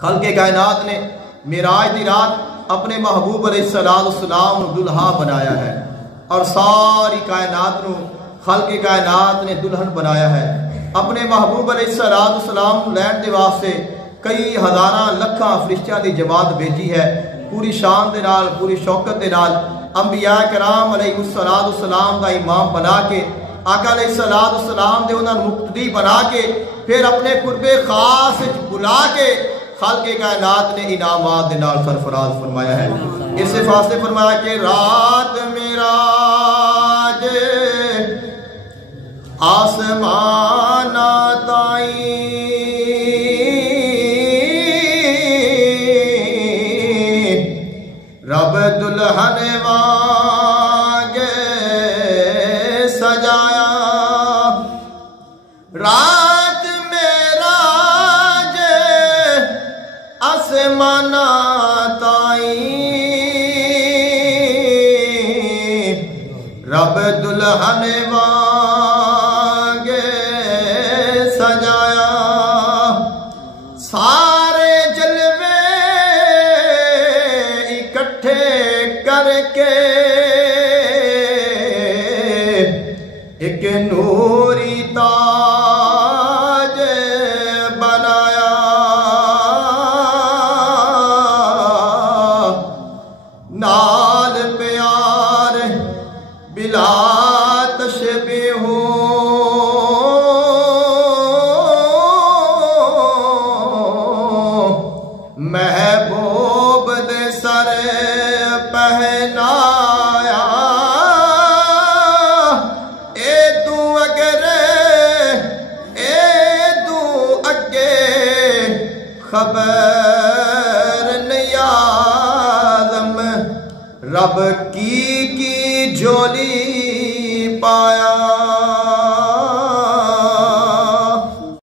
खल्के कायनात ने मिराज दी रात अपने महबूब अलैहिस्सलाम दुल्हा बनाया है और सारी कायनात नू खल्के कायनात ने दुल्हन बनाया है। अपने महबूब अलैहिस्सलाम लैण दे वास्ते कई हज़ारां लखां फरिश्तियां दी जमात भेजी है। पूरी शान दे नाल पूरी शौकत दे नाल अंबिया कराम अलैहिस्सलाम दा इमाम बना के आका अलैहिस्सलाम दे उन्हां मुक्तदी बना के फिर अपने कुर्बे खास बुला के खालके कायनात ने इनामात दे नाल सरफराज फरमाया है। इस वास्ते फरमाया कि रात मिराज आसमाना ताई रब दुल्हन वांगे सजाया। रात मेराज आसमाना ताई रब दुल्हन वांगे सजाया। सारे जलवे इकट्ठे करके एक नूरी ताज बनाया। नाल प्यार बिला तशबीहो महबूब दे सर पहनाया। ए तू अगे खबर नहीं आदम रब की झोली पाया।